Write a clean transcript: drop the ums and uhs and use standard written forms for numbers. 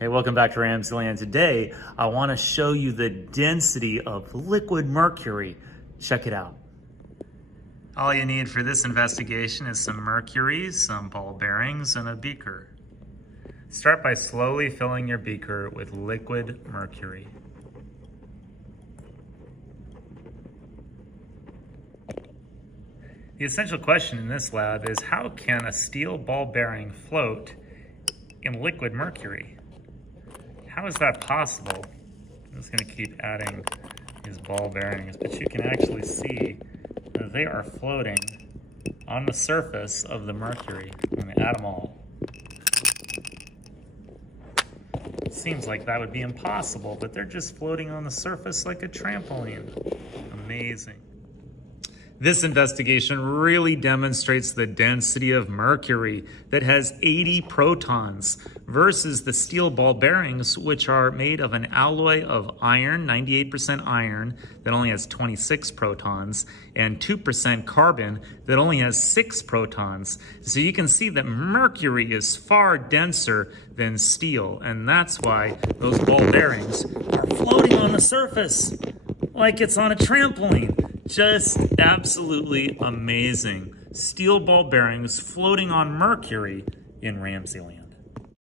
Hey, welcome back to RamZland. Today, I want to show you the density of liquid mercury. Check it out. All you need for this investigation is some mercury, some ball bearings, and a beaker. Start by slowly filling your beaker with liquid mercury. The essential question in this lab is, how can a steel ball bearing float in liquid mercury? How is that possible? I'm just going to keep adding these ball bearings, but you can actually see that they are floating on the surface of the mercury. I'm going to add them all. It seems like that would be impossible, but they're just floating on the surface like a trampoline. Amazing. This investigation really demonstrates the density of mercury that has 80 protons versus the steel ball bearings, which are made of an alloy of iron, 98% iron, that only has 26 protons, and 2% carbon that only has 6 protons. So you can see that mercury is far denser than steel, and that's why those ball bearings are floating on the surface like it's on a trampoline. Just absolutely amazing. Steel ball bearings floating on mercury in RamZland.